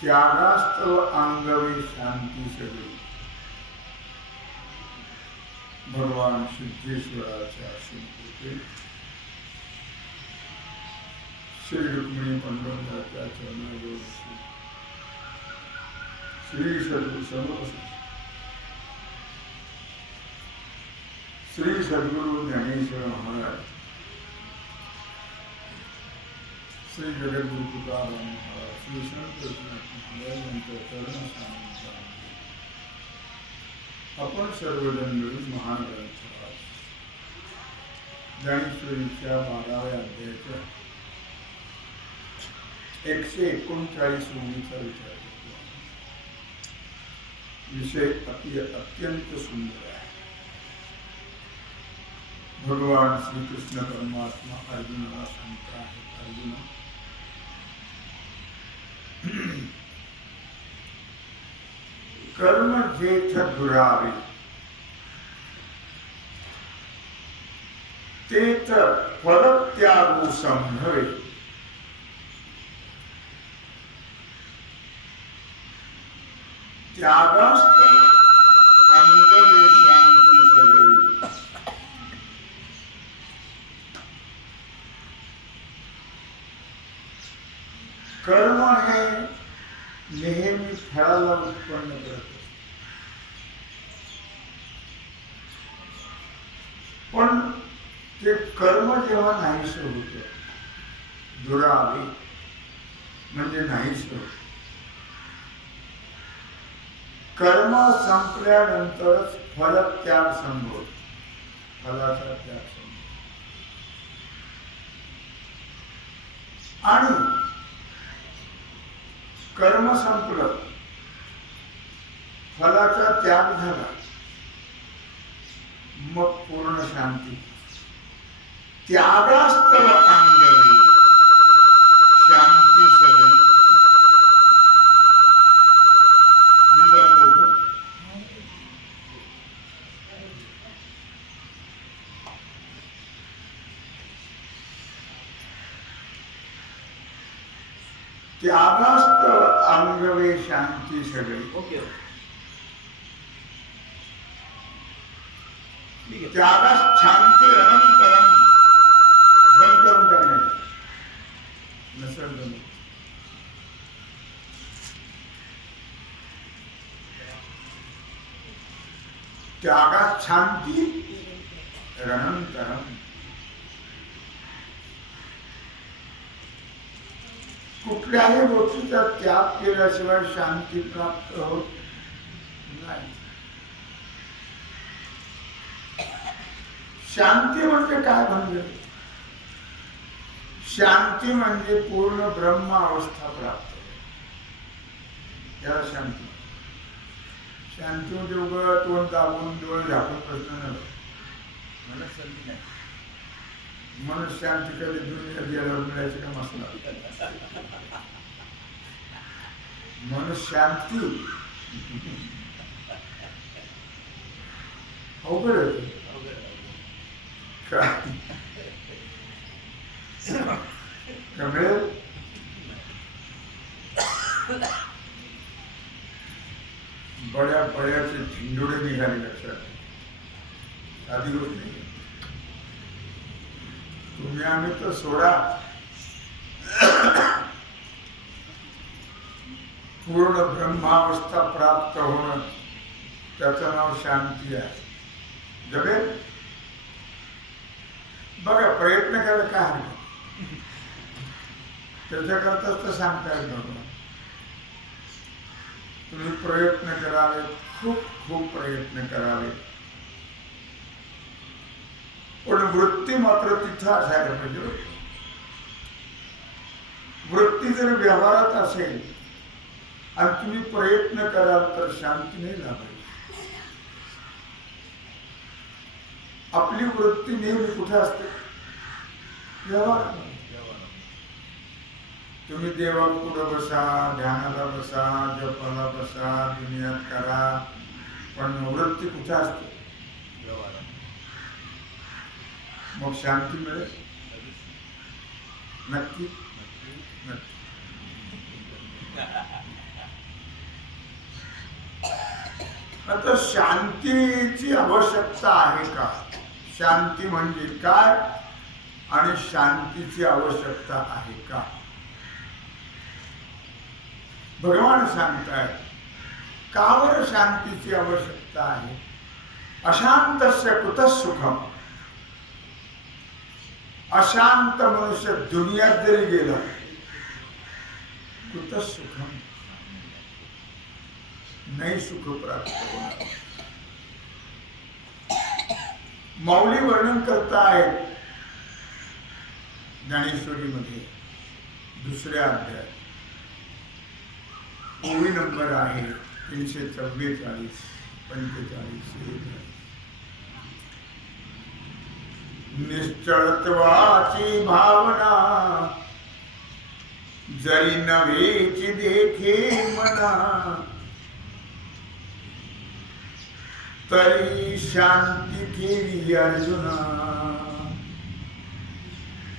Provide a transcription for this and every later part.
त्यागास्तव अंगवे शांती सगळी. भगवान सिद्धेश्वराच्या आश्रमपूर्ती श्री रुक्मिणी पंडिताच्या चरणाजवळ श्री सद्गुरु समर्थ श्री सद्गुरु ज्ञानेश्वर महाराज, श्री जगद्गुरु तुकाराम महाराज, श्री संत महाराज यांच्या चरणस्थानी आपण सर्वजण मिळून महान ग्रंथ ज्ञानेश्वरीच्या 12व्या अध्यायाच्या 139 ओळीचा विचार करतो. विषय अत्यंत सुंदर आहे. भगवान श्रीकृष्ण परमात्मा अर्जुनाला सांगत आहेत, अर्जुना, कर्म जेथ दुरावे तेथ फलत्यागो संभवे. त्यागास्त अंगवे शांती सगळी. कर्म हे नेहमी फळाला उत्पन्न करत असते, पण ते कर्म जेव्हा नाहीसं होतं, दुरावे म्हणजे नाहीसं होतं. कर्म संपल्यानंतरच फलत्याग संभवतो, फलाचा त्याग संभवतो. आणि कर्म संपलं, फलाचा त्याग झाला, मग पूर्ण शांती. त्यागास्तव अंगवे शांती सगळी. त्यागास्तव अंगवे शांती सगळी. ओके, त्यागास शांती अनंतरम. बंद करून टाकण्याची नसर. त्यागात शांती अनंतरम. कुठल्याही गोष्टीचा त्याग केल्याशिवाय शांती प्राप्त होत नाही. शांती म्हणजे काय म्हणजे? शांती म्हणजे पूर्ण ब्रह्म अवस्था प्राप्त. याला शांती. शांती म्हणजे उघड तोंड दाबून डोळे झाकून प्रश्न नव्हे. मला संधी नाही. म्हणून शांती कधी दुनिया गेल्यावर मिळायचं का मसला. म्हणून शांती अवघड होते काय का मिळेल? बड्या बड्याचे झिंडोडे निघाले लक्षात. साधी गोष्ट नाही. तुम्ही आम्ही तर सोडा, पूर्ण ब्रह्मावस्था प्राप्त होणं त्याचं नाव शांती आहे. जमेल? बघा, प्रयत्न करायला काय हरकत, त्याच्याकरताच तर सांगतायत भगवान. तुम्ही प्रयत्न करावे, खूप खूप प्रयत्न करावे, पण वृत्ती मात्र तिथं असायला पाहिजे. वृत्ती जर व्यवहारात असेल आणि तुम्ही प्रयत्न कराल तर शांती नाही लाभेल. आपली वृत्ती नेहमी कुठे असते? व्यवहार. तुम्ही देवा पुढे बसा, ध्यानाला बसा, जपाला बसा, दुनियात करा, पण वृत्ती कुठे असते? मग शांती मिळेल? नक्की नक्की. आता शांतीची आवश्यकता आहे का? शांती म्हणजे काय आणि शांतीची आवश्यकता आहे का? भगवान सांगतायत, का बरं शांतीची आवश्यकता आहे? अशांतस्य कुतः सुखम. अशांत मनुष्य दुनियात जरी गेला, कुतः सुखम, नाही सुख प्राप्त होणार. माऊली वर्णन करता आहेत ज्ञानेश्वरीमध्ये 2ऱ्या अध्यायात. ओवी नंबर आहे 344, 45. निश्चळत्वाची भावना जरी नव्हेची देखे मना, तरी शांती केली अर्जुना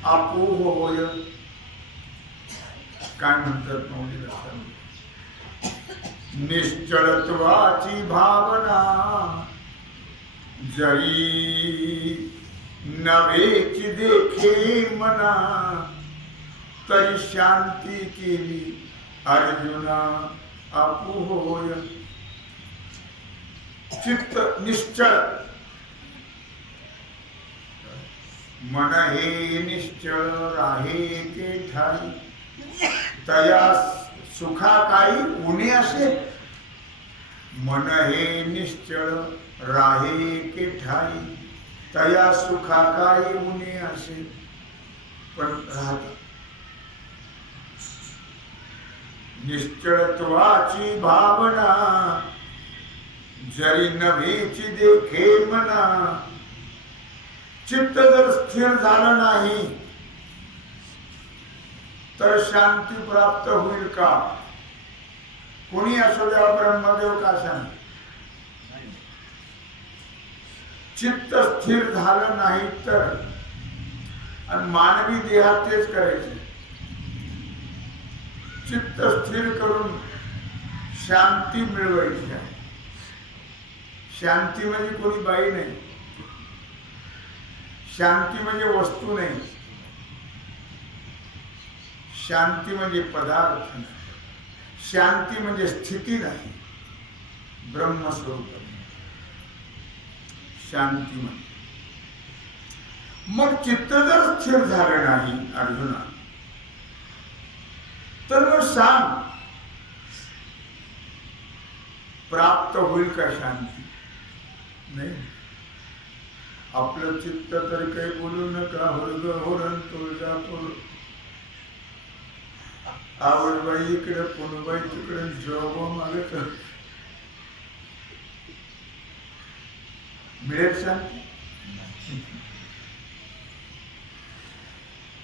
आपो होय. काय म्हणतात मौली लक्षात? निश्चळत्वाची भावना जरी नव्हेची देखे मना, तरी शांती केली अर्जुना आपो होय. चित्त निश्चळ, मन हे निश्चळ राहे ते ठाई, तया सुखा काही उणे असे. मन हे निश्चळ राहे के ठाई, तया सुखा काही उणे असे. पण राहत निश्चळत्वाची भावना जरी नव्हेची देखे मना. चित्त जर स्थिर झालं नाही तर शांती प्राप्त होईल का? कोणी असो द्या, ब्रह्मदेव का सांग, चित्त स्थिर झालं नाही तर. आणि मानवी देहात तेच करायचे. चित्त स्थिर करून शांती मिळवायची आहे. शांती म्हणजे कोणी बाई नाही, शांती म्हणजे वस्तू नाही, शांती म्हणजे पदार्थ नाही, शांती म्हणजे स्थिती नाही, ब्रह्मस्वरूप शांती म्हणजे. मग चित्त जर स्थिर झालं नाही अर्जुना, तर मग सांग, प्राप्त होईल का शांती? नाही. आपलं चित्त तर काही बोलू नका, हुरग होरण तुळजापूर, आवडबाई इकडे, पुनबाई तिकडे, जॉब मागत मिळेल शांती?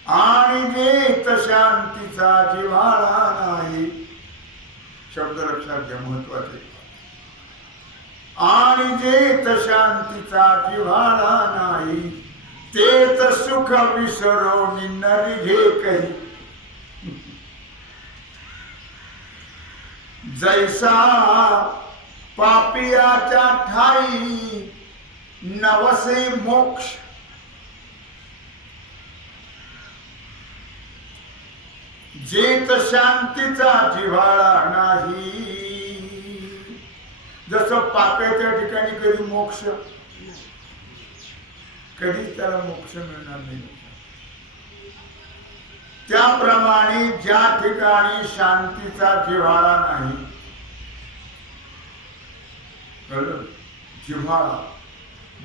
आणि जेत शांतीचा जिव्हाळा नाही. शब्द लक्षात घ्या, महत्वाचे. आणि जेत शांतीचा जिव्हाळा नाही तेत सुख विसरून नरघे कही. जैसा पापियाच्या ठाई नवसे मोक्ष जेत शांतीचा जिव्हाळा नाही. जसं पाप्याच्या ठिकाणी कधी मोक्ष कधीच त्याला मोक्ष मिळणार नाही, त्याप्रमाणे ज्या ठिकाणी शांतीचा जिव्हाळा नाही, कळलं? जिव्हाळा,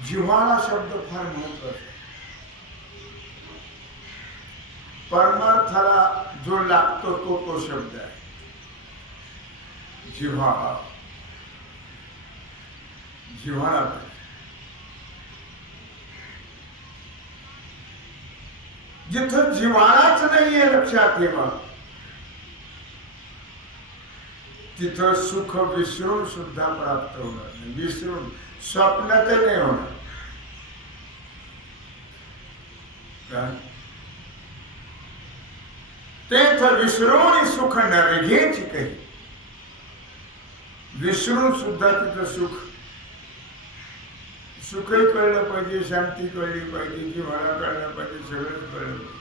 जिव्हाळा शब्द फार महत्वाचा. परमार्थाला जो लागतो तो शब्द आहे जिव्हाळा. जिव्हाळा जिथं जिव्हाळाच नाहीये लक्षात ठेवा, तिथं सुख विसरून सुद्धा प्राप्त होणार नाही. विसरून स्वप्नात नाही होणार. काय तेथ विसरून सुख नरघेची काही. विसरून सुद्धा तिथं सुख, सुखही कळलं पाहिजे, शांती कळली पाहिजे, जिव्हाळा कळला पाहिजे, सगळंच कळलं पाहिजे.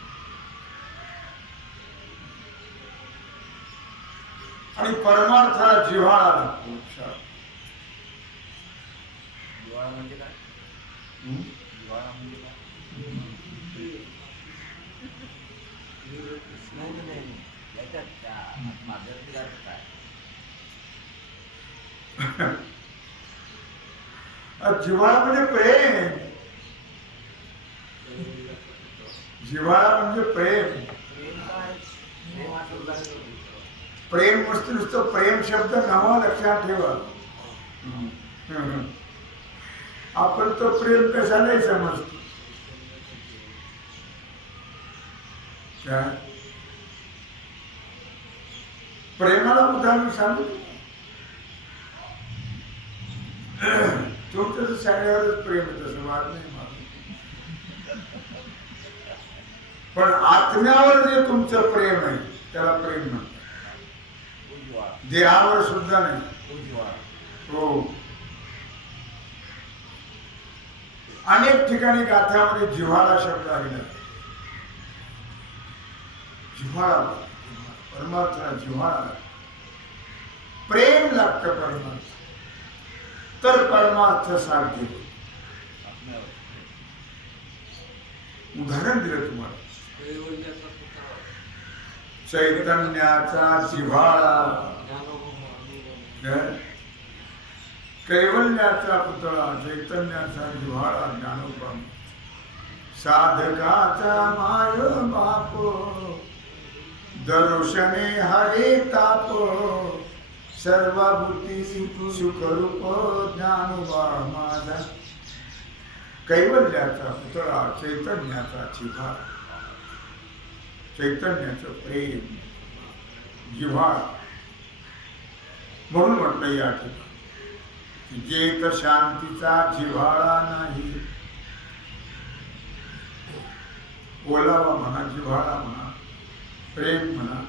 आणि परमार्थाला जिव्हाळा लागतो. जिव्हाळा म्हणजे काय? जिव्हाळा म्हणजे काय? नाही याच्यात माझ्यातली काय? जिव्हाळा म्हणजे प्रेम. जिव्हाळा म्हणजे प्रेम. प्रेम नुसतं प्रेम शब्द नावा लक्षात ठेवा. आपण तो प्रेम कशालाही समजतो. प्रेमाला उदाहरण सांगू. तुमचं सगळ्यावरच प्रेम आहे, तसं वाद नाही माझं. पण आत्म्यावर जे तुमचं प्रेम आहे त्याला प्रेम म्हणतात. देहावर सुद्धा नाही. हो, अनेक ठिकाणी गाथ्यामध्ये जिव्हाळा शब्द आलेला. जिव्हाळा, परमार्थाला जिव्हाळा, प्रेम लागतं परमार्थ, तर परमार्थ साध्य. उदाहरण दिलं तुम्हाला, चैतन्याचा जिव्हाळा, कैवल्याचा पुतळा, चैतन्याचा जिव्हाळा ज्ञानोबा. साधकाचा माय बाप, दर्शने हरे ताप, सर्वभूती सुखरूप ज्ञानोबा माझा. कैवल्याचा पुतळा, चैतन्याचा जिव्हाळा, चैतन्याचं प्रेम, जिव्हाळा. म्हणून म्हटलं या ठिकाणी जेत शांतीचा जिव्हाळा नाही. ओलावा म्हणा, जिव्हाळा म्हणा, प्रेम म्हणा,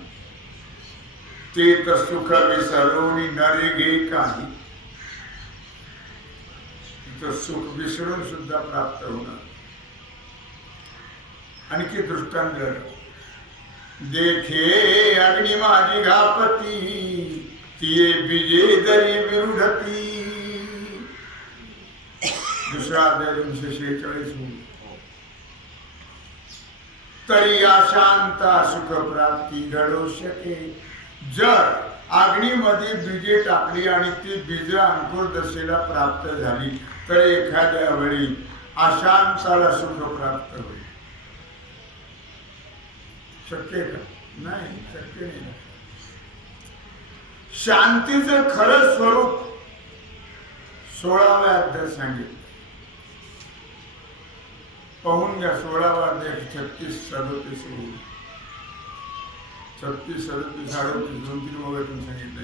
तेत सुख विसरून नरघे काही. तिथं सुख विसरून सुद्धा प्राप्त होणार. आणखी दृष्टांत, देखे अग्नि माझी घापती, तिये बिजे दरी विरुढती. दुसरा अध्याय 246. तरी अशांता सुख प्राप्ती घडू शके. जर अग्नीमध्ये बीजे टाकली आणि ती बीज अंकुर दशेला प्राप्त झाली तर एखाद्या वेळी अशांताला सुख प्राप्त होईल. शक्य का? नाही, शक्य नाही. शांतीचं खरं स्वरूप 16व्या अध्यायात सांगितलं. पाहून घ्या, 16वा अध्याय 36, 37, 36, 37, 38, 2-3 वगैरे सांगितलं.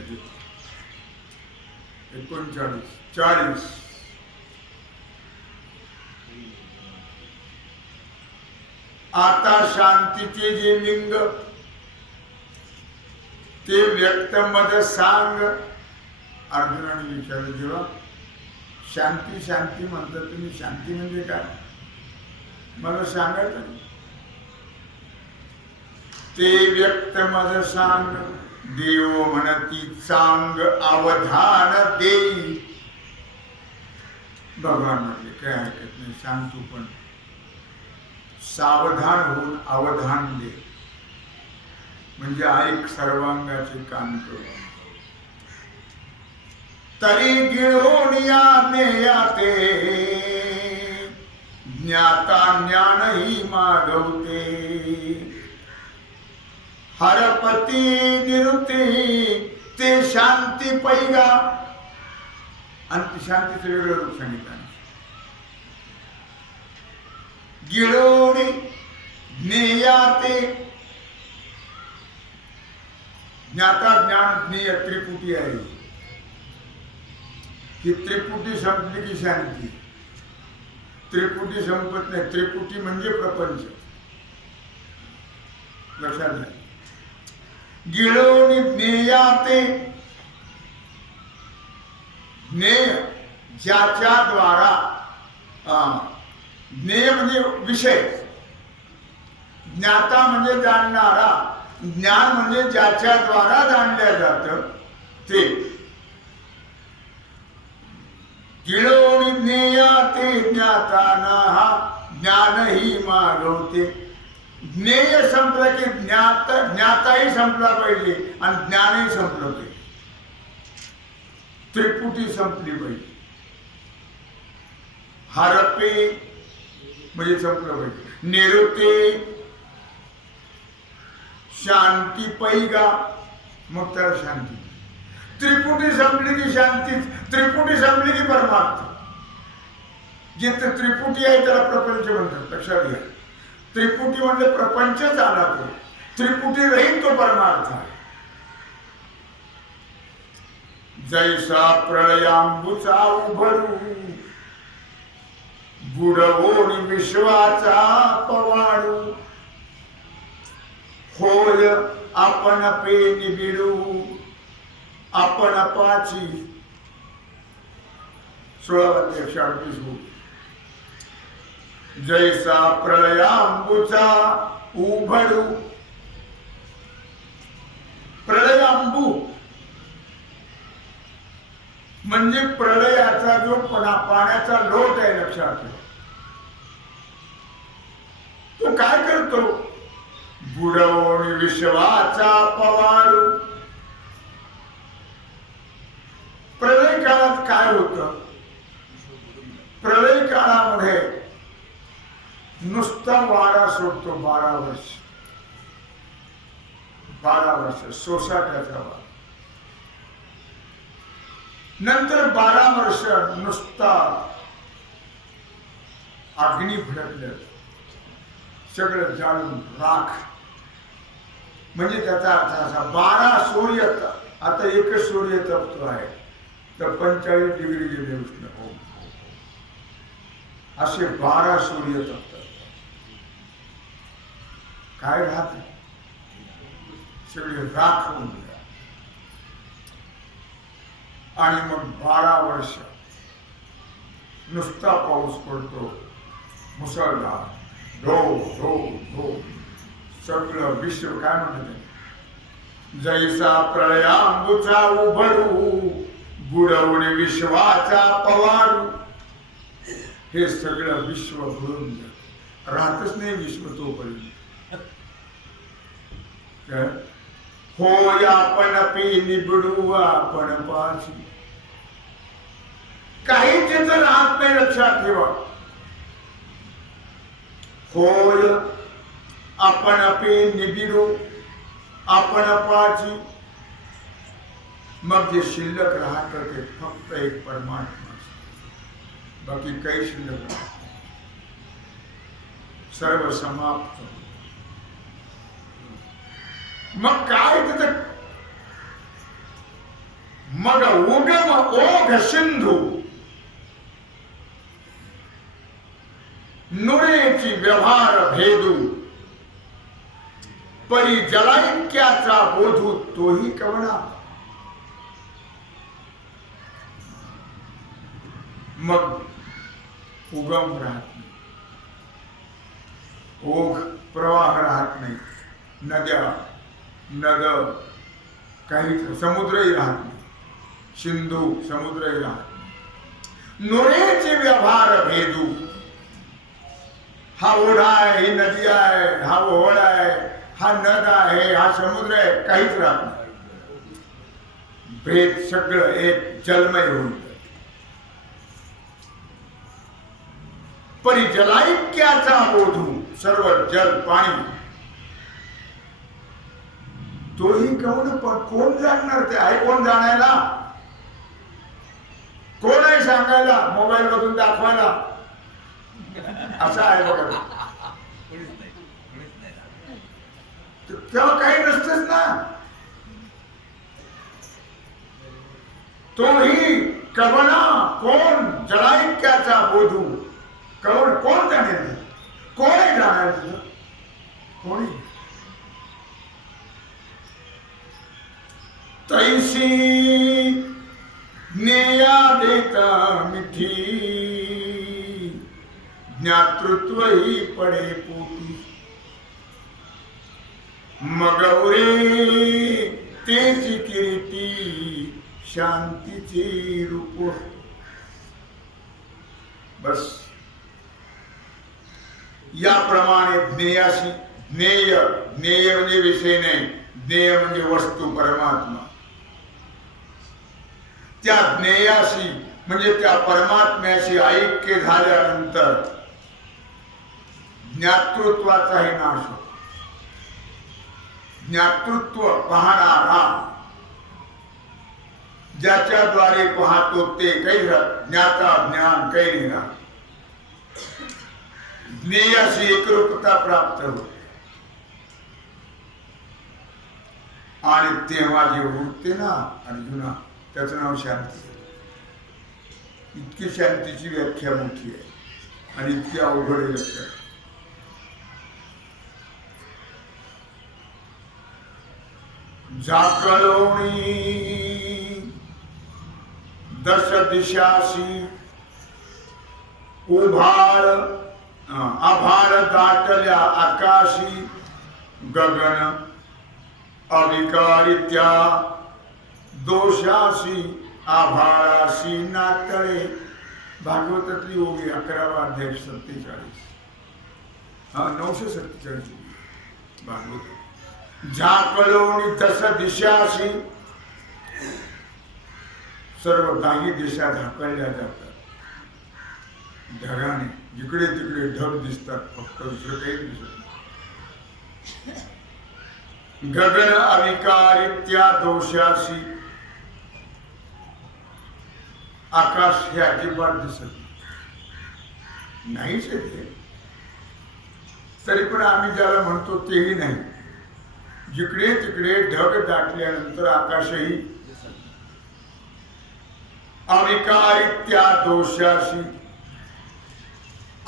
39 40 आता शांतीचे जे लिंग ते व्यक्त मद सांग. अर्जुनाने विचारलं, जेव्हा शांती शांती म्हणतात तुम्ही, शांती म्हणजे काय मला सांगायचं नाही. ते व्यक्त मद सांग, देव म्हणती चांग अवधान देई. भगवान म्हटले काय ऐकत नाही, सांग तू पण सावधान होऊन अवधान दे, म्हणजे ऐक सर्वांगाचे कान करू. तरी गिळून या नेयाते, ज्ञाता ज्ञानही मागवते. हरपती निरुते ते शांती पैगा. आणि शांतीचं वेगळं रूप सांगितलं. गिळून ज्ञेयाते, ज्ञाता ज्ञान ज्ञेय त्रिपुटी आहे. ही त्रिपुटी संपली की शांती. त्रिपुटी संपत नाही. त्रिपुटी म्हणजे प्रपंच. लक्षात घ्या. गिळून ज्ञेयाते, ज्ञेय ज्याच्या द्वारा, ज्ञेय म्हणजे विषय, ज्ञाता म्हणजे जाणणारा, ज्ञान म्हणजे ज्याच्या द्वारा जाणल्या जात ते. गिळून ज्ञेयाते ज्ञाताना ज्ञानही मागवते. ज्ञेय संपलं की ज्ञाताही संपला पाहिजे आणि ज्ञानही संपलं पाहिजे. त्रिपुटी संपली पाहिजे. हरपे म्हणजे संपलं पाहिजे. निरुते शांती पैगा, मग त्याला शांती. त्रिपुटी संपली की शांती, त्रिपुटी संपली की परमार्थ. जिथे त्रिपुटी आहे त्याला प्रपंच म्हणतात. लक्षात घ्या. त्रिपुटी म्हणजे प्रपंच झाला तो. त्रिपुटी रहित तो परमार्थ आहे. जैसा प्रळयांबुचा उभरू, बुडवून विश्वाचा पवाडू. होय आपण पे निबिडू, आपण पाची. 16:138 बोल. जैसा प्रळयांबुचा उभरू. प्रळयांबू म्हणजे प्रळयाचा जो पाण्याचा लोट आहे. लक्षात ठेवा. तो काय करतो? बुडवून विश्वाचा पवाडू. प्रलय काळात काय होतं? प्रलय काळामध्ये नुसता वारा सोडतो. 12 वर्ष 12 वर्ष सोसाट्याचा वारा. नंतर 12 वर्ष नुसता अग्नी भडकल्या, सगळं जाळून राख. म्हणजे त्याचा अर्थ असा, 12 सूर्य, आता एकच सूर्य तपतो आहे तर 45 डिग्री गेले उष्ण. असे 12 सूर्य तपतात. काय राहत? सगळे राख होऊन गेले. आणि मग 12 वर्ष नुसता पाऊस पडतो, मुसळधार, धो धो धो. सगळं विश्व काय म्हणते? जैसा प्रळयांबुचा उभरू, बुडवून विश्वाचा पवाडू. हे सगळं विश्व बुडून जात. राहतच नाही विश्व तोपर्यंत. होय आपण पे निबिडू, आपण पाची. काही तिथं राहत नाही. लक्षात ठेवा. होय आपण पे निबिडू, आपण पाची. मग जे शिल्लक राहतं ते फक्त एक परमात्मा. बाकी काही शिल्लक नाही. सर्व समाप्त. मग काय तिथं? मग उगम ओघ सिंधू नुरेची व्यवहार भेदू परी जलाइक्याचा बोधू तोही कवना. मग उगम राहत नाही, ओघ प्रवाह राहत नाही, नद्या नद काहीच, समुद्रही राहत नाही, सिंधू समुद्रही राहत नाही. नुरेचे व्यवहार भेदू, हा ओढा आहे, ही नदी आहे, हा ओहळ आहे, हा नद आहे, हा समुद्र आहे, काहीच राहत नाही. भेद सगळं एक जलमय होऊन परी जलाइक्याचा बोधू सर्व जल पाणी तोही कौन. पण कोण जाणणार ते आहे, कोण जाणायला, कोण आहे सांगायला, मोबाईल मधून दाखवायला, असं आहे बघा. तेव्हा काही नसतंच ना. तोही कवना कोण जलाइक्याचा बोधू, कवण कोण जाणेल, कोणी जाणार तुझं, कोणी. तैसी नेया देता मिठी ज्ञातृत्व ही पडे पोटी. मगवरे तेची किरीटी शांतीची रूप. बस याप्रमाणे ज्ञेयाशी, ज्ञेय ज्ञेय म्हणजे विषय नाही, ज्ञेय म्हणजे वस्तू परमात्मा. त्या ज्ञेयाशी म्हणजे त्या परमात्म्याशी ऐक्य झाल्यानंतर ज्ञातृत्वाचाही नाश होतो. ज्ञातृत्व पाहणारा ज्याच्याद्वारे पाहतो ते काही ज्ञाता ज्ञान काही नाही राहत. ज्ञेयाशी एकरूपता प्राप्त होते आणि तेव्हा जे उरते ना अर्जुना, त्याचं नाव शांती. इतकी शांतीची व्याख्या मोठी आहे आणि इतकी अवघड व्याख्या. झाकळोणी दश दिशाशी उभार आभार दाटल्या आकाशी गगन अविकारित्या दोषाशी आभाळाशी नातळे. भागवतातली ओवी 11वा अध्याय 47. 947 भागवत. झाकळोणी दश दिशाशी, सर्व काही दिशा झाकळल्या जातात ढगाने. जिकडे तिकडे ढग दिसतात, फक्त दुसरं काही दिसत नाही. गगन अविकारित्या दोषाशी, आकाश हे अजिबात दिसत नाहीच ते. तरी पण आम्ही ज्याला म्हणतो तेही नाही. जिकडे तिकडे ढग दाटल्यानंतर आकाशही अविकारित्या दोषाशी,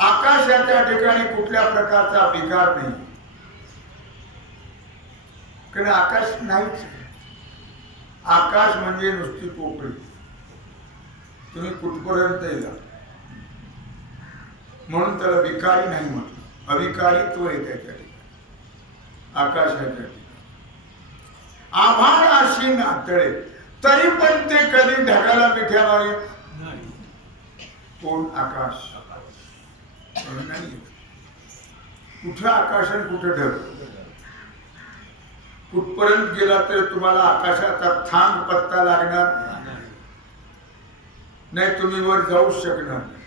आकाशाच्या ठिकाणी कुठल्या प्रकारचा विकार नाही, कारण आकाश नाहीच. आकाश म्हणजे नुसती पोकळी. तुम्ही कुठपर्यंत येला, म्हणून त्याला विकारी नाही म्हटलं. अविकारित्व आहे त्याच्या ठिकाणी, आकाशाच्या ठिकाणी. आभाळ अशी नातळे, तरी पण ते कधी ढगाला मिठ्या मारे. कोण? आकाश नाही. कुठं आकाश आणि कुठं ढग. कुठपर्यंत गेला तरी तुम्हाला आकाशाचा थांब पत्ता लागणार नाही, तुम्ही वर जाऊ शकणार नाही.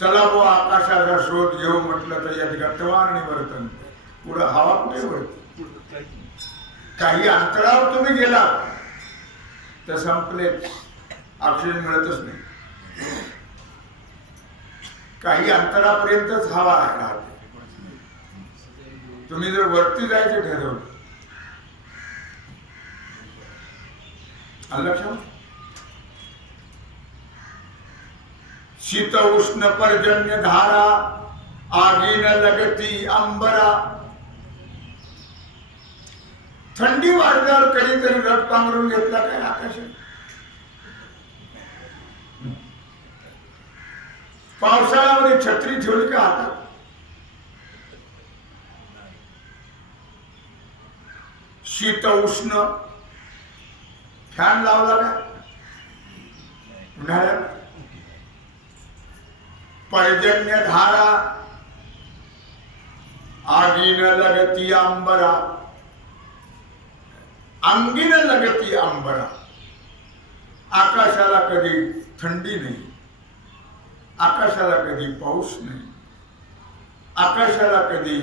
चला वो आकाशाचा शोध घेऊ म्हटलं तर यात गतवान वर्तन. पुढं हवा कुठे वळते. काही अंतरावर तुम्ही गेला तर संपलेच, ऑक्सिजन मिळतच नाही. काही अंतरापर्यंतच हवा राहते. तुम्ही जर वरती जायचे ठरवलं आलं लक्षात? शीत उष्ण पर्जन्य धारा आगीन लगती अंबरा. थंडी वाढल्यावर कधीतरी रथ पांघरून घेतला काय आकाशात? पावसाळ्यामध्ये छत्री ठेवली का हातात? शीत उष्ण फॅन लावला का उन्हाळ्यात? पर्जन्य धारा आगीन लगती अंबरा. अंगीन लगती अंबरा. आकाशाला कधी थंडी नाही, आकाशाला कधी पाऊस नाही, आकाशाला कधी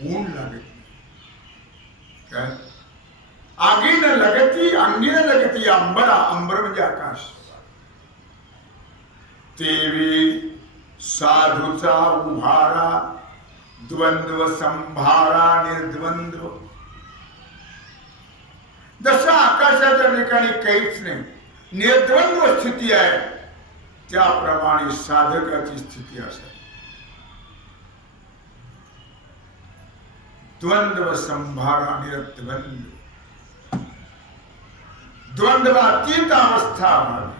ऊन लागत नाही. काय? आगीन लगती अंगीन लगती अंबरा. अंबर म्हणजे आकाश. तेवी साधूचा उभारा द्वंद्व संभारा निर्द्वंद्व. जसं आकाशाच्या ठिकाणी काहीच नाही, निर्द्वंद्व स्थिती आहे, त्याप्रमाणे साधकाची स्थिती असेल. द्वंद्व संभारा निर्द्वंद्व. द्वंद्वातीत अवस्था व्हावी.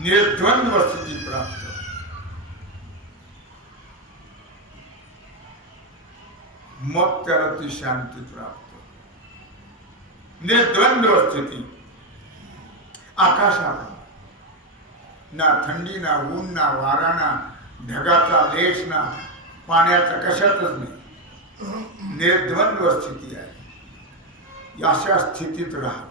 निर्द्वंद्व स्थिती प्राप्त. मग त्याला ती शांती प्राप्त. निर्द्वंद्व स्थिती आकाशात ना थंडी ना ऊन ना वारा ना ढगाचा लेश ना पाण्याचा कशातच नाही. निर्द्वंद्व स्थिती आहे. अशा स्थितीत राहा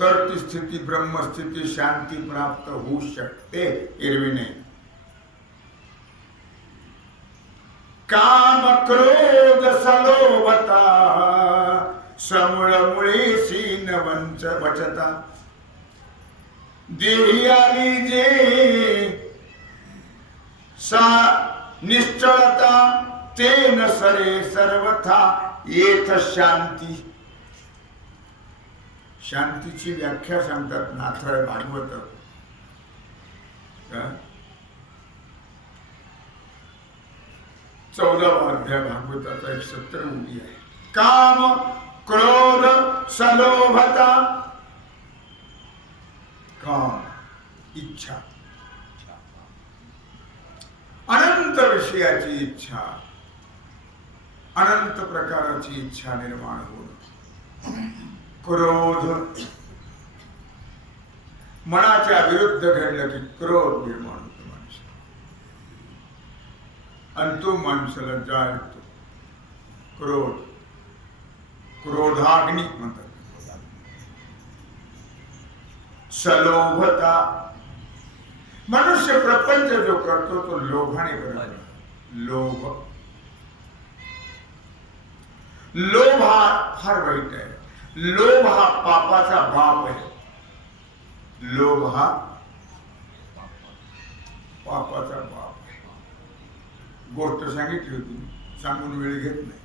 तर ती स्थिती ब्रह्मस्थिती शांती प्राप्त होऊ शकते, एरवी नाही. काम क्रोध सलोभता समूळ मुळीशी न वचता. देही आली जे सा निश्चळता ते न सरे सर्वथा येथ शांती. शांतीची व्याख्या सांगतात नाथराय भागवत. 14वा अध्याय भागवताचा 170 ओळी आहे. काम क्रोध सलोभता. काम इच्छा, अनंत विषयाची इच्छा, अनंत प्रकाराची इच्छा निर्माण होणं. क्रोध मनाच्या विरुद्ध घडलं की क्रोध निर्माण होतो माणसाला आणि तो माणसाला जाळतो. क्रोध, क्रोधाग्नी म्हणतात. सलोभता, मनुष्य प्रपंच जो करतो तो लोभाने करतो. लोभ, लोभ हा फार वाईट आहे. लोभ हा पापाचा बाप आहे. लोभ हा पापाचा बाप आहे. गोष्ट सांगितली होती, सांगून वेळ घेत नाही.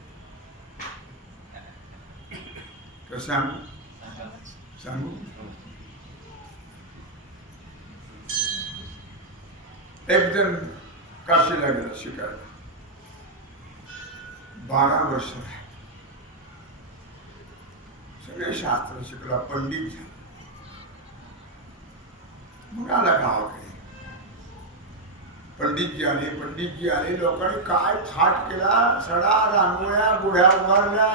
तर सांगू एक जण काशीला गेला शिकायला. 12 वर्ष सगळे शास्त्र शिकला, पंडित झाला. मग आला गावाकडे. पंडितजी आले. लोकांनी काय थाट केला. सडा रांगोळ्या गुढ्या उभारल्या.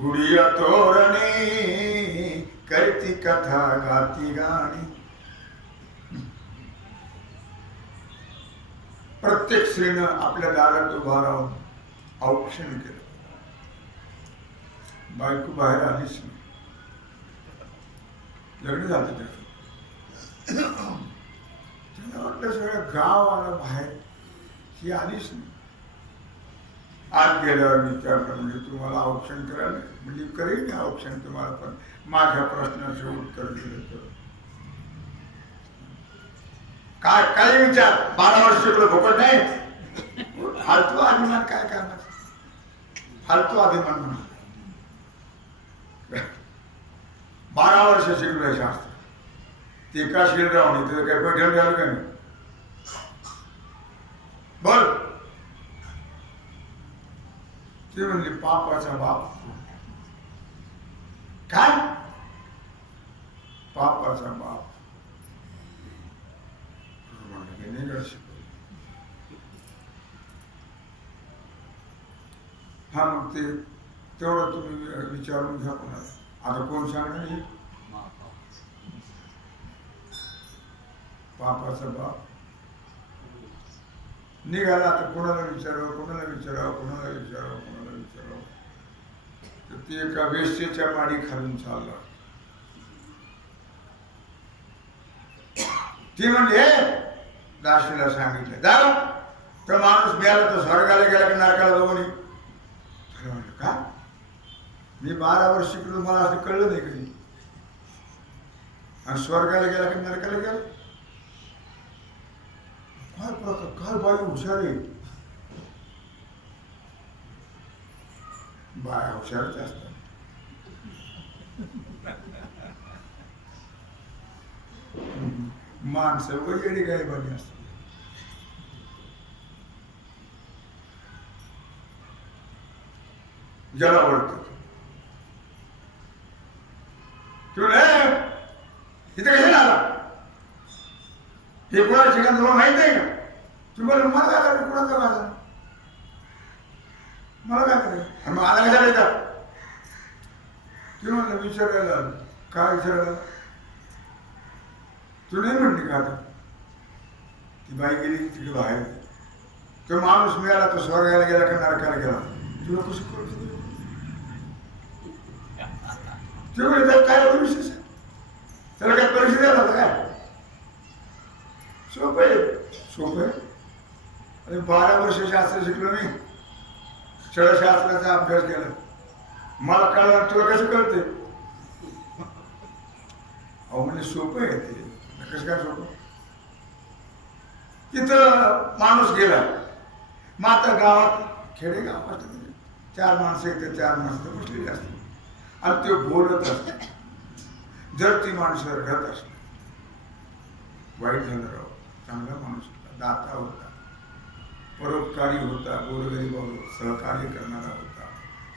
गुढिया तोरणे करती कथा गाती गाणी. प्रत्येक स्त्रीनं आपल्या दारात उभा राहून औक्षण केलं. बायको बाहेर आलीच नाही. लग्न झालं त्याचं. त्याला वाटलं सगळं गाव आलं बाहेर, ही आलीच नाही. आत गेल्यावर विचारलं, म्हणजे तुम्हाला औक्षण करायला? म्हणजे करेल मी औक्षण तुम्हाला, पण माझ्या प्रश्नाचं उत्तर दिलं तर. काय काय विचार? 12 वर्ष शिकलो फुकट नाही. फालतू अभिमान काय करणार? फालतू अभिमान म्हणा. 12 वर्ष शिकलोय शास्त्र, ते का शिरराव नाही तुझं काय पैठण झालं का नाही? बोल. ते म्हणले पापाचा बाप. काय? पापाचा बाप. म्हणलं नाही गं शिकवलं. हा मग ते तेवढं तुम्ही विचारून घ्या कोणाला. आता कोण सांगणार हे? पापाचा बाप निघाला. आता कोणाला विचारावं, कोणाला विचारावं, कोणाला विचारावं, कोणाला विचारावं. तर ती एका वेश्येच्या माडी खालून चालला. ती म्हणले दाशीला सांगितलं जा तर माणूस मिळाला तर स्वर्गाला गेला की नरकाला जाऊ नये. म्हणलं का? मी 12 वर्ष शिकलो, मला असं कळलं नाही कधी. आणि स्वर्गाला गेला की नरकाला गेला. काय प्रकार, काय बाई हुशार आहे. बाया हुशारच असतात. माणसं वगैरे काय बाई असतात. ज्याला ओळखतात इथे कशाला आला? हे कुणाला ठिकाण तुम्हाला माहित नाही का? तुम्ही मला काय करायचं? कुणाचा माझा मला काय करायचं? मग आला कशाला येतात? ती म्हणलं विचारायला आलं. काय विचारायला? तू नाही म्हणली का? आता ती बाई गेली तिकडे बाहेर. तो माणूस मिळाला तो स्वर्गाला गेला का नरकाला गेला. तुला कसं कळत? ते म्हणे त्याला काय एवढं विशेष आहे? त्याला काय परीक्षा द्यायला होता काय? सोपं आहे, सोपं आहे. आणि 12 वर्ष शास्त्र शिकलो मी, शास्त्राचा अभ्यास केला. मला कळलं, तुला कसं कळते? अहो म्हणजे सोपं आहे ते. कसं काय सोपं? तिथं माणूस गेला. मग आता गावात खेडेगाव असतं, 4 माणसं येते, 4 माणसं बसलेली असते आणि ते बोलत असते. जर ती माणसं रडत असली, वाईट झालं राव, चांगला माणूस होता, दाता होता, परोपकारी होता, गोरगरीबावर सहकार्य करणारा होता,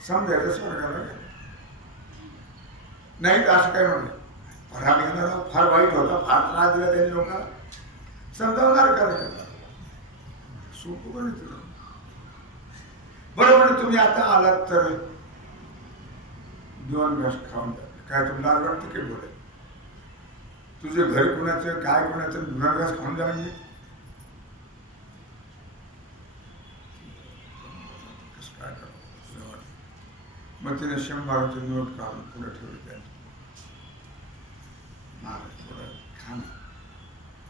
समजायचं स्वर्गाला गेला. नाही तर असं काय म्हणलं, फरार घेणारा फार वाईट होता, फार त्रास दिला त्यांनी लोकांना, समजावणार कार्यकर्ता. सोपं पण तुला बरोबर. तुम्ही आता आलात तर 2 घास खाऊन जा. काय तुला लाज वाटतं की बोलाय? तुझे घर कुणाचं, काय कुणाचं, 2 घास खाऊन जा म्हणजे कसं काय करावं? मग तिने 100ची नोट काढून पुढे ठेवली. थोडं खा ना.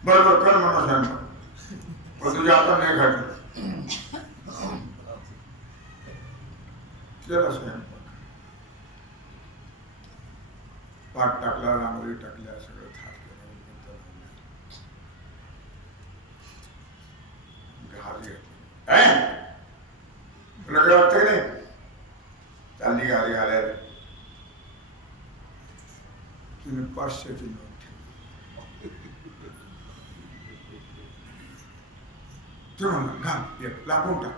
बरोबर कर म्हणा स्वयंपाक, पण तुझ्या आता नाही घातलं. केला स्वयंपाक, पाट टाकला, रांगोळी टाकल्या, सगळं थाट केलं. घास घेतली. तुला काय वाटतं की नाही? चालली घाली घालायला. तिने 500ची नोट ठेवली. म्हणला घाल, एक लांबून टाक.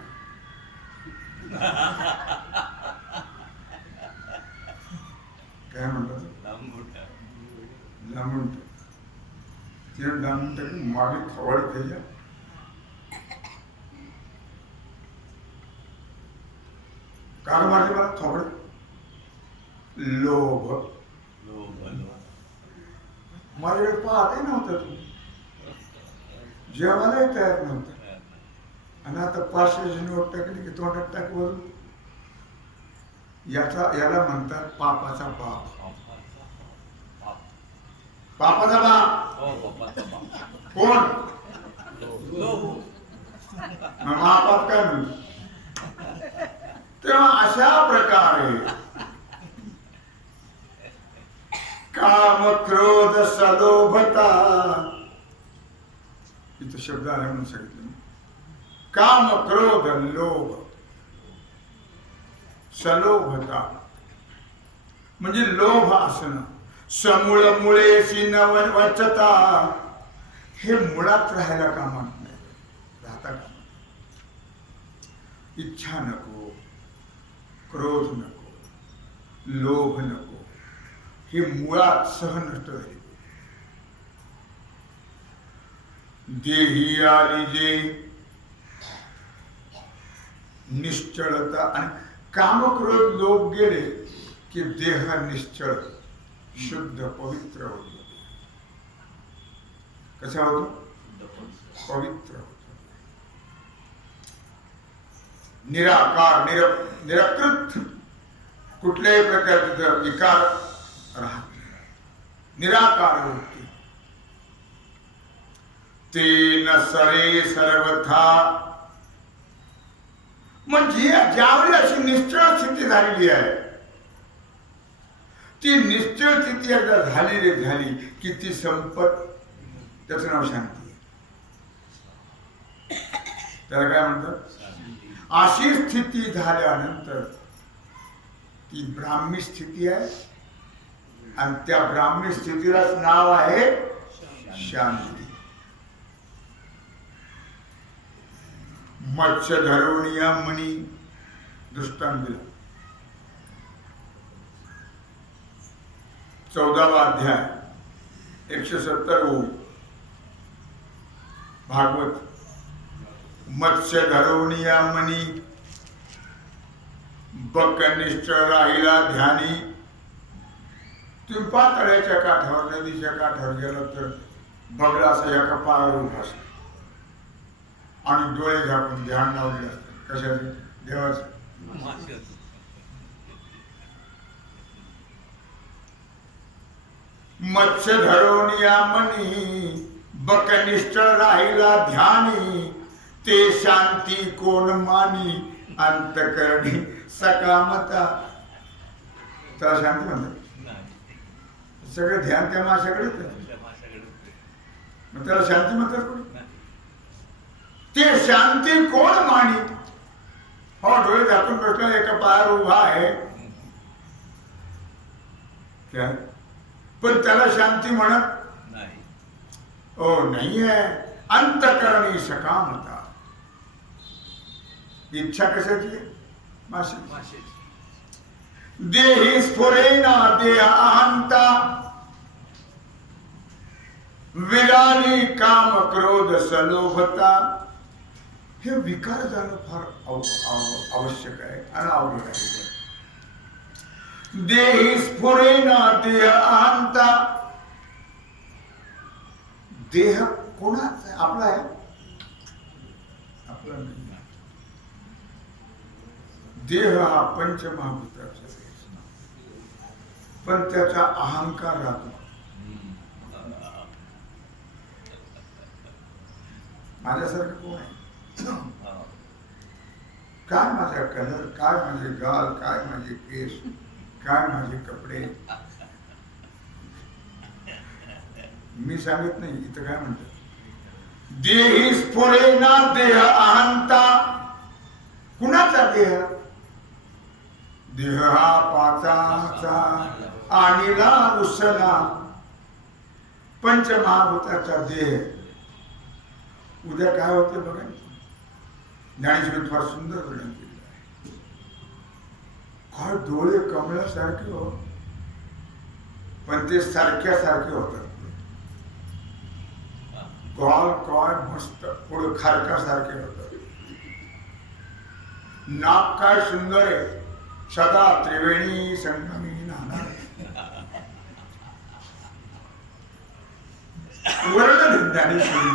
काय म्हणलं? लांबून टाक. तिने लांबून टाकून मागे खवड केल्या. का मारली मला थोबड? लोभ. माझ्याकडे पाहतही नव्हतं, तू जेवायलाही तयार नव्हतं. आणि आता 500ची नोट टाकली की तोंडात टाक वरून. याला म्हणतात पापाचा बाप. पापाचा बाप कोण? महापाप काय म्हणतो? तेव्हा अशा प्रकारे काम क्रोध सलोभता, इथं शब्द आले म्हणून सांगितलं. काम क्रोध लोभ सलोभता म्हणजे लोभ असणं, समूळ मुळेशी न वचता, हे मुळात राहायला कामात नाही, राहता कामात. इच्छा नको, क्रोध नको, लोभ नको, हे मुळात सहन नष्ट झाले. देही आली जे निश्चळता, आणि काम क्रोध लोभ गेले की देह निश्चळ शुद्ध पवित्र होतो. कसा होतो? पवित्र होतो. निराकार निरकृत, कुठल्याही प्रकारचा विकार राहत नाही, निराकार होते. ते न सरे सर्वथा, म्हणजे ज्यावेळी अशी निश्चळ स्थिती झालेली आहे, ती निश्चळ स्थिती एकदा झाली की ती संपत, त्याचं नाव शांती. त्याला काय म्हणतात? अशी स्थिती झाल्यानंतर ती ब्राह्मी स्थिती आहे, आणि त्या ब्राह्मी स्थितीलाच नाव आहे शांती. मत्स्य धरून या मणी दृष्टांत दिला. 14वा अध्याय 170 ओळी भागवत. मत्स्य धरून या मणी बक निश्चळ राहिला ध्यानी. तुम्ही पातळ्याच्या काठावर, नदीच्या काठावर गेला तर बगळा असा एका पायावर उभा असतो आणि डोळे झाकून ध्यान लावले असतात. कशाचे? देवाचे. मत्स्य धरून या मनी बक निश्चळ राहिला ध्यानी. ते शांती कोण मानी अंतकरणी सकामता. त्याला शांती म्हणतात. सगळं ध्यान त्या माशाकडेच आहे, मग त्याला शांती म्हणतात कोण? ते शांती कोण मानी? हो, डोळे झाकून बसला, एका पायावर उभा आहे, क्या? पण त्याला शांती म्हणत नाही. ओ नाही आहे. अंतकरणी सकामता. इच्छा कशाची आहे? माशी. देही स्फुरेना देह अहंता. विरानी काम क्रोध सलोभता. हे विकार जाणं फार आवश्यक आहे आणि अवघड आहे. देही स्फुरेना देह अहंता. देह कोणाचा आहे? आपला आहे? आपला नाही. देह हा पंचमहाभूताचा, पण त्याचा अहंकार राहतो. माझ्यासारखं कोण आहे? काय माझा कलर, काय माझे गाल, काय माझे केस, काय माझे कपडे. मी सांगत नाही, इथं काय म्हणतात? देही स्फुरेना देह अहंता. कुणाचा देह? देह हा पाचाचा आणिला उसला. पंचमहाभूताचा देह. उद्या काय होते बघा. ज्ञानेश्वरी फार सुंदर वर्णन केलं आहे. काय डोळे कमळासारखे हो, पण ते सारखे होतात. गाल काय मस्त, पुढे खारकासारखे होतात. नाक काय सुंदर आहे, सदा त्रिवेणी संगमी नाना. वर्णन ज्ञानेश्वरी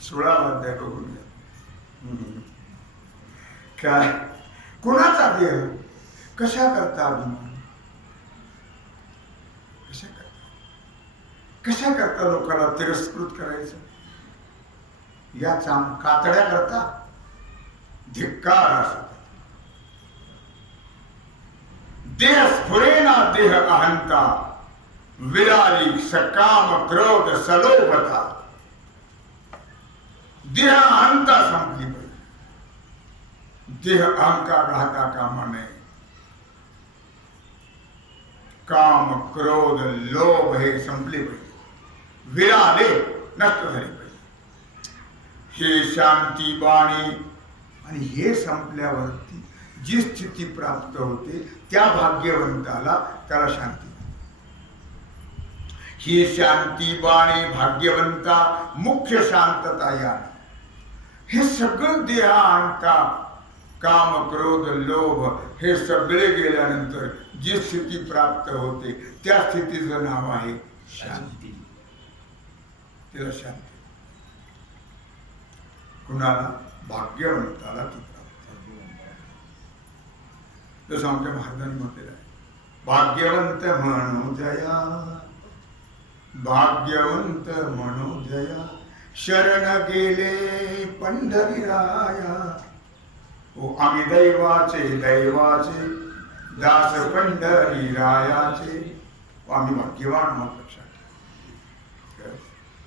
16वा अध्याय बघून घ्या. काय कुणाचा देह? कशा करता अभिमान? कशा करता लोकांना तिरस्कृत करायचं? या कातड्या करता धिक्कार असतात. देह स्फुरेना देह अहंता. विराली सकाम क्रोध सलोभता. देह अहंता संपली पाहिजे. देह अहंकार राहता कामा नये. काम क्रोध लोभ हे संपले पाहिजे, विळाले नष्ट झाले पाहिजे. हे शांती बाणी, आणि हे संपल्यावरती जी स्थिती प्राप्त होते त्या भाग्यवंताला त्याला शांती. ही शांती बाणी भाग्यवंता मुख्य शांतता या. हे सगळं देहा आणता काम क्रोध लोभ हे सगळे गेल्यानंतर जी स्थिती प्राप्त होते त्या स्थितीचं नाव आहे शांती. तिला शांती. कुणाला? भाग्यवंताला ती प्राप्त. जसं आमच्या महाराजांनी म्हटलेलं आहे, भाग्यवंत म्हणो जया, भाग्यवंत म्हणो जया, शरण गेले पंढरीराया. ओ आम्ही दैवाचे दैवाचे दास पंढरीरायाचे. आम्ही भाग्यवान आहोत लक्षात.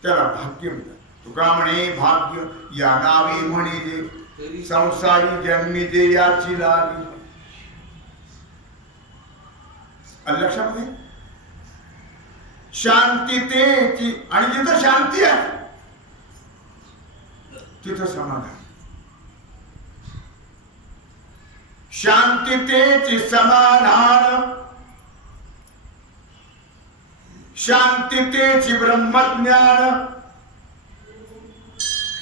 त्याला भाग्य म्हणतात. तुका म्हणे भाग्य या नावे म्हणे जे, संसारी जन्मी जे याची लागी. लक्षामध्ये शांतीतेची, आणि जिथं शांती आहे तिथं समाधान. शांतीतेची समाधान, शांतीतेची ब्रह्मज्ञान,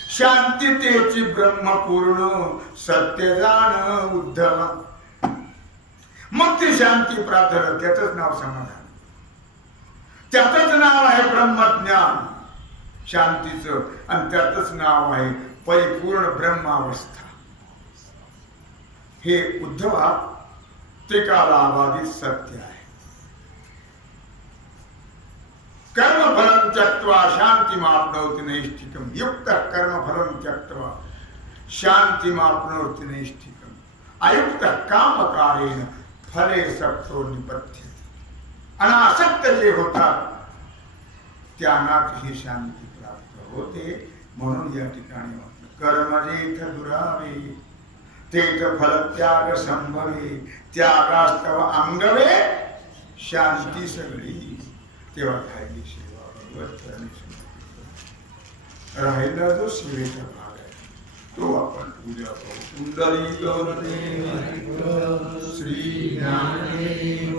शांतीतेची ब्रह्मपूर्ण सत्य जाण उद्धव. मग ती शांती प्राप्त झालं, त्याचंच नाव समाधान, त्याचंच नाव आहे ब्रह्मज्ञान शांतीचं, आणि त्याचंच नाव आहे परिपूर्ण ब्रह्मावस्था. हे उद्धवा त्रिकालाबाधित सत्य आहे. कर्मफलं त्यक्त्वा शांतिमाप्नोति नैष्ठिकम्. युक्त कर्मफलं त्यक्त्वा शांतिमाप्नोति नैष्ठिकम्. अयुक्त कामकारेण फले सक्तो निपत्यते. अनासक्त जे होतात त्यांनाच ही शांती प्राप्त होते. म्हणून या ठिकाणी कर्म जेथ दुरावे तेथ फलत्याग संभवे, त्यागास्तव अंगवे शांती सगळी. तेव्हा खायली सेवा भगवत चरणी राहिला जो सेवेचा भाग आहे तो आपण पूजा करू. कुंडली गौरदेव श्री ज्ञानदेव